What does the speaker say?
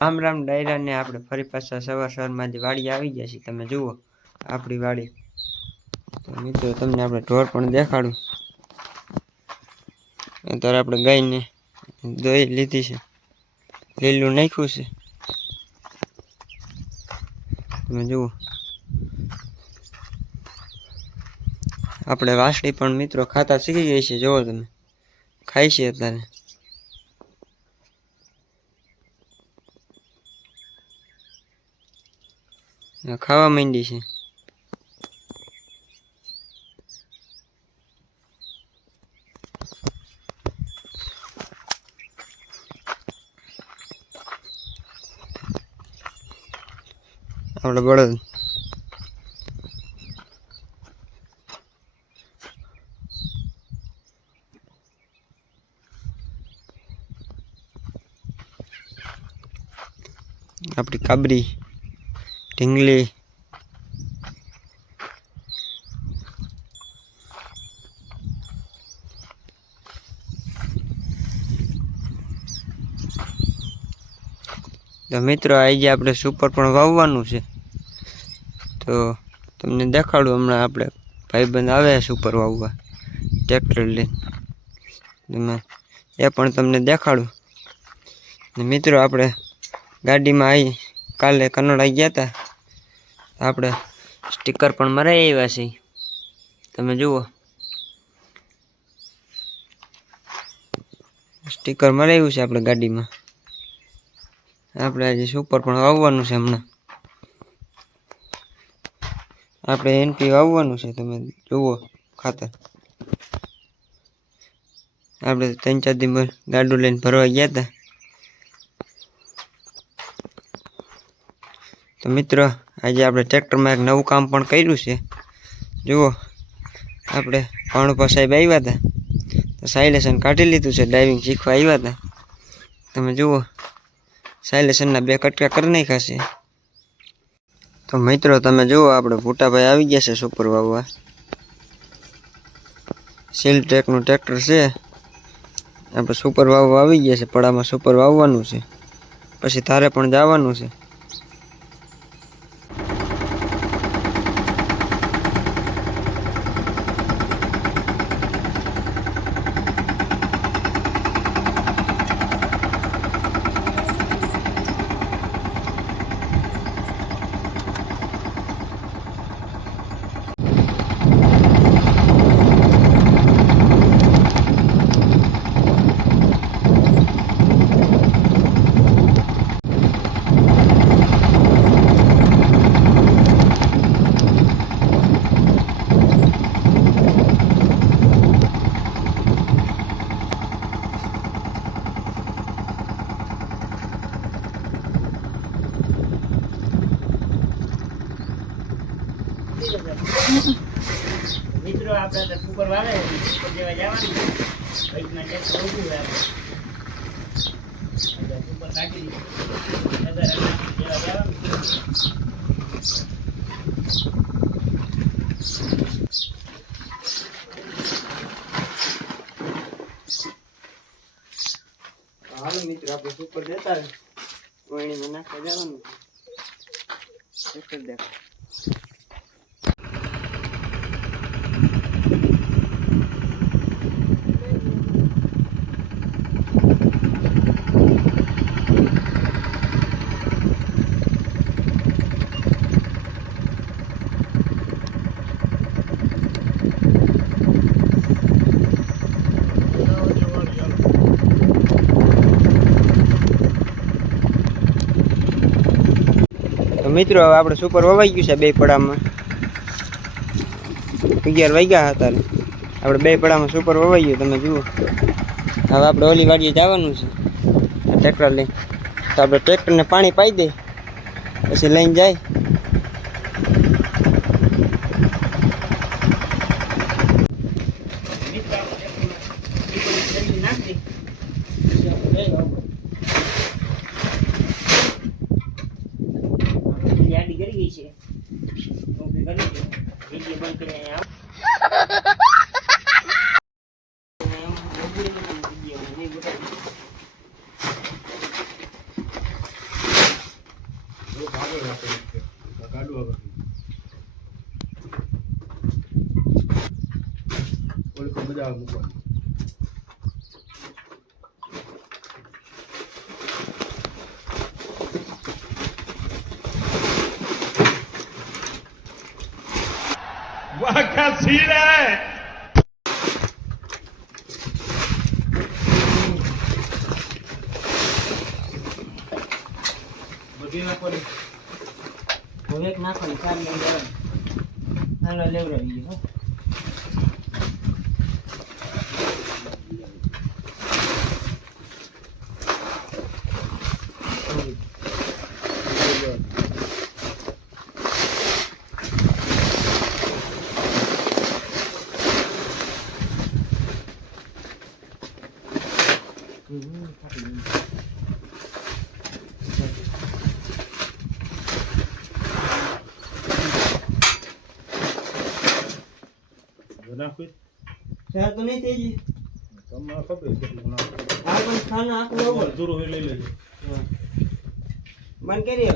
રામ રામ ડાયરા ને આપણે ફરી પાછા સવારમાં જ વાડી આવી ગયા છીએ। તમે જુઓ આપણી વાડી। તો મિત્રો તમને આપણે ઢોર પણ દેખાડું। અત્યારે આપણે ગાયને દોઈ લીધી છે, લીલું નાખ્યું છે। તમે જુઓ આપણે વાસળી પણ મિત્રો ખાતા શીખી ગઈ છે। જુઓ તમે ખાય છે અત્યારે। ખાવા માંડી છે। આપણે બળદ આપણી કાબરી ઢીંગલી તો મિત્રો આજે આપણે સુપર પણ વાવવાનું છે। તો તમને દેખાડું હમણાં આપણે ભાઈબંધ આવે સુપર વાવવા ટ્રેક્ટર લઈને, એ પણ તમને દેખાડું। મિત્રો આપણે ગાડીમાં આવી કાલે કનોડા ગયા હતા, આપણે સ્ટીકર પણ મરાઈ આવ્યા છે। તમે જુઓ સ્ટીકર મરાવ્યું છે આપણે ગાડીમાં। આપણે આજે સુપર પણ વાવવાનું છે। હમણાં આપણે એનપી વાવવાનું છે। તમે જુઓ ખાતર આપણે 3-4 દિવસ ગાડું લઈને ભરવા ગયા હતા। તો મિત્રો આજે આપણે ટ્રેક્ટરમાં એક નવું કામ પણ કર્યું છે। જુઓ આપણે ભાણુભા સાહેબ આવ્યા હતા, તો સાયલેશન કાઢી લીધું છે। ડ્રાઇવિંગ શીખવા આવ્યા હતા। તમે જુઓ સાયલેશનના 2 કટકા કરી નાખ્યા છે। તો મિત્રો તમે જુઓ આપણે ભૂટાભાઈ આવી ગયા છે સુપર વાવવા। સીલ ટ્રેકનું ટ્રેક્ટર છે। આપણે સુપર વાવવા આવી ગયા છે, પડામાં સુપર વાવવાનું છે, પછી ધારે પણ જવાનું છે। મિત્રો આપણે તો સુપર વાવે સુપર જેવા જવાનું બાઈકમાં ટેક્સ ઉભું હોય આપણે સુપર કાઢી નગર જેવા જવાનું। હાલો મિત્રો આપણે સુપર દેતા કોઈણીમાં નાખવા જવાનું ટ્રેક્ટર દેખા। મિત્રો હવે આપણે સુપર વવાઈ ગયું છે 2 પડામાં। 11 વાગ્યા હતા આપણે 2 પડામાં સુપર વવાઈ ગયું। તમે જુઓ હવે આપણે ઓલી વાડીએ જવાનું છે ટ્રેક્ટર લઈને। તો આપણે ટ્રેક્ટરને પાણી પાઈ દઈએ પછી લઈને જાય। ગાડી કરી ગઈ છે, નોકરી કરી છે, વિડિયો બંધ કરીને અહીંયા वाह क्या सीन है હવે નાખવાની ચાર નંબર હાલો લેવડાવી હો ચાર તો નહીં થઈ ગઈ તમને ખબર છે કેટલું નાખો આ પણ ખાના આખું દૂર લઈ લેજો બંધ કરી